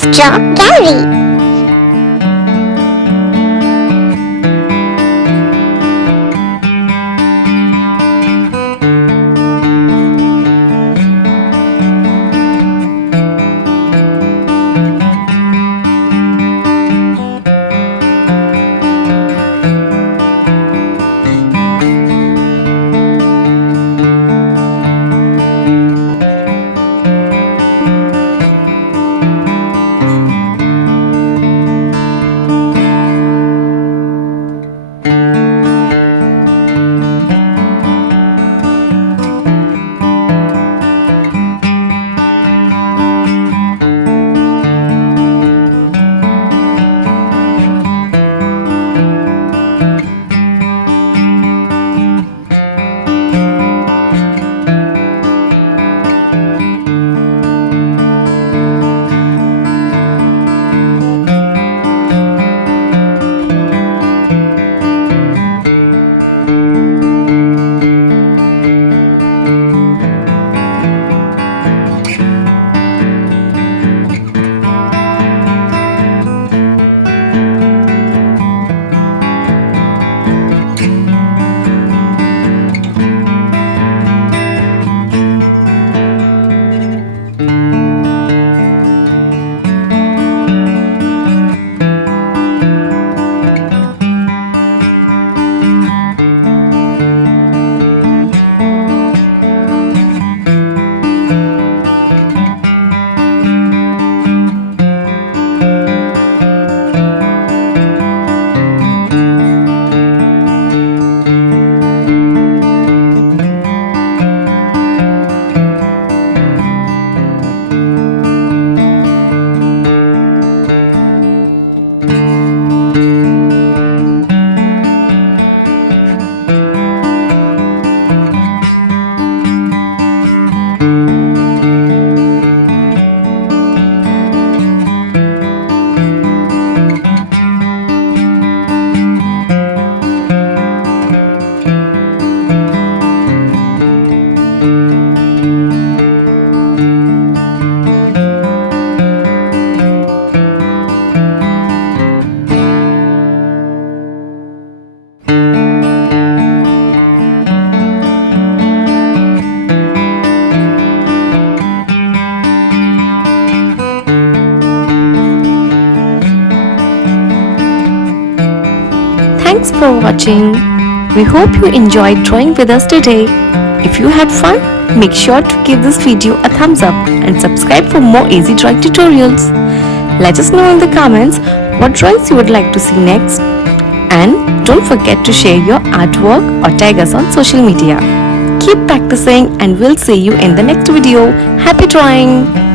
Let's draw gallery. Thanks for watching. We hope you enjoyed drawing with us today. If you had fun, make sure to give this video a thumbs up and subscribe for more easy drawing tutorials. Let us know in the comments what drawings you would like to see next. And don't forget to share your artwork or tag us on social media. Keep practicing and we'll see you in the next video. Happy drawing!